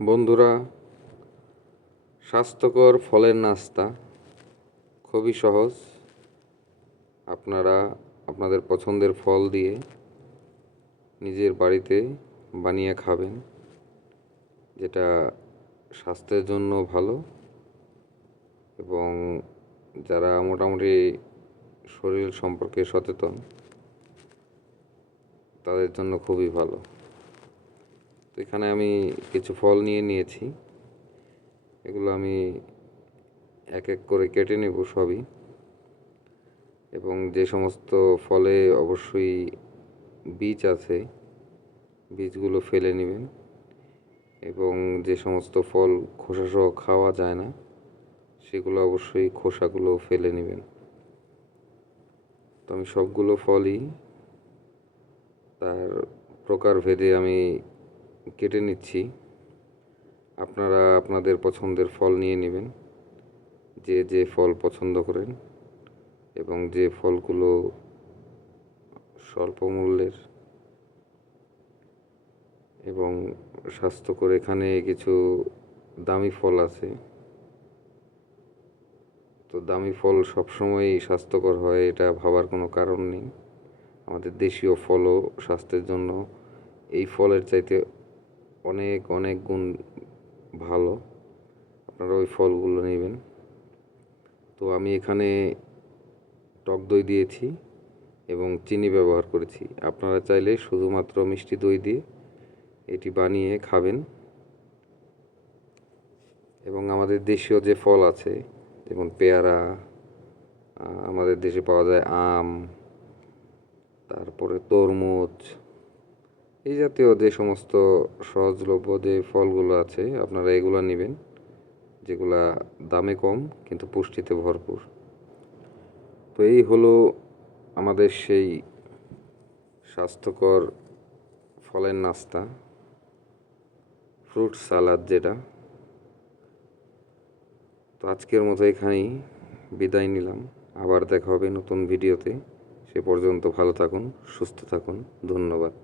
বন্ধুরা, স্বাস্থ্যকর ফলের নাস্তা খুবই সহজ। আপনারা আপনাদের পছন্দের ফল দিয়ে নিজের বাড়িতে বানিয়ে খাবেন, যেটা স্বাস্থ্যের জন্য ভালো এবং যারা মোটামুটি শরীর সম্পর্কে সচেতন তাদের জন্য খুবই ভালো। তো এখানে আমি কিছু ফল নিয়েছি। এগুলো আমি এক এক করে কেটে নেব সবই, এবং যে সমস্ত ফলে অবশ্যই বীজ আছে বীজগুলো ফেলে নেবেন, এবং যে সমস্ত ফল খোসাসহ খাওয়া যায় না সেগুলো অবশ্যই খোসাগুলো ফেলে নেবেন। তো আমি সবগুলো ফলই তার প্রকারভেদে আমি কেটে নিচ্ছি। আপনারা আপনাদের পছন্দের ফল নিয়ে নেবেন, যে ফল পছন্দ করেন, এবং যে ফলগুলো স্বল্প মূল্যের এবং স্বাস্থ্যকর। এখানে কিছু দামি ফল আছে, তো দামি ফল সবসময়ই স্বাস্থ্যকর হয় এটা ভাবার কোনো কারণ নেই। আমাদের দেশীয় ফলও স্বাস্থ্যের জন্য এই ফলের চাইতে অনেক অনেক গুণ ভালো। আপনারা ওই ফলগুলো নেবেন। তো আমি এখানে টক দই দিয়েছি এবং চিনি ব্যবহার করেছি। আপনারা চাইলে শুধুমাত্র মিষ্টি দই দিয়ে এটি বানিয়ে খাবেন। এবং আমাদের দেশীয় যে ফল আছে, যেমন পেয়ারা, আমাদের দেশে পাওয়া যায় আম, তারপরে তরমুজ, এই জাতীয় যে সমস্ত সহজলভ্য যে ফলগুলো আছে আপনারা এগুলো নেবেন, যেগুলা দামে কম কিন্তু পুষ্টিতে ভরপুর। তো এই হলো আমাদের সেই স্বাস্থ্যকর ফলের নাস্তা, ফ্রুট সালাদ যেটা। তো আজকের মতো এখানেই বিদায় নিলাম। আবার দেখা হবে নতুন ভিডিওতে। সে পর্যন্ত ভালো থাকুন, সুস্থ থাকুন। ধন্যবাদ।